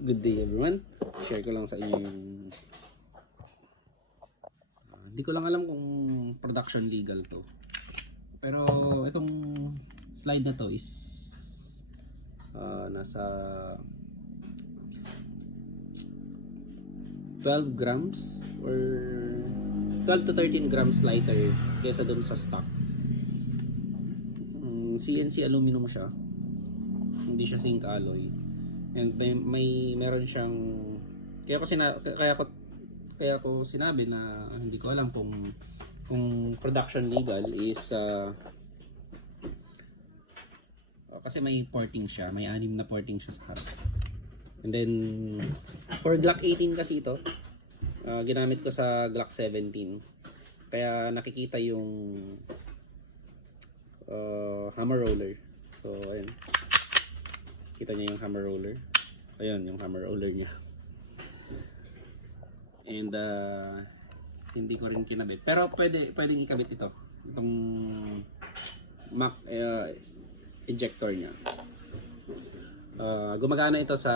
Good day everyone. Share ko lang sa inyo yung hindi ko lang alam kung production legal to. Pero itong slide na to is nasa 12 grams or 12 to 13 grams lighter kaysa dun sa stock. CNC aluminum siya. Hindi siya zinc alloy. And meron siyang kaya ko sinabi na hindi ko alam kung production legal is kasi may porting siya, may 6 na porting siya sa harap. And then for Glock 18 kasi ito, ginamit ko sa Glock 17. Kaya nakikita yung hammer roller. So ayun. Kita niyo yung hammer roller. Ayun, yung hammer roller niya. And hindi ko rin kinabit. Pero pwedeng ikabit ito. Itong Mac ejector niya. Gumagana ito sa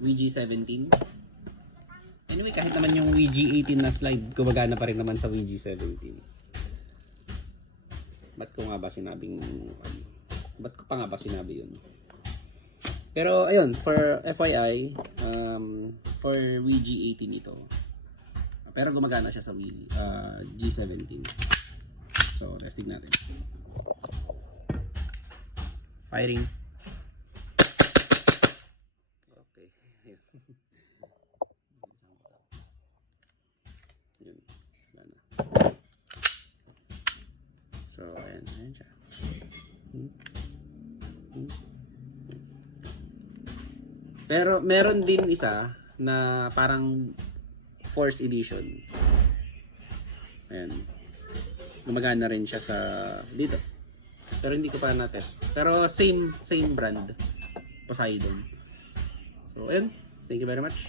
WG-17. Anyway, kahit naman yung WG-18 na slide, gumagana pa rin naman sa WG-17. Ba't ko pa nga ba sinabi yun? Pero ayun, for FYI, for WG-18 ito. Pero gumagana siya sa G17. So, testing natin. Firing. Okay. Yun. Wala na. So, ayan siya. Pero meron din isa na parang Force Edition. Ayan. Gumagana rin siya sa dito. Pero hindi ko pa na-test. Pero same brand. Poseidon. So, ayan. Thank you very much.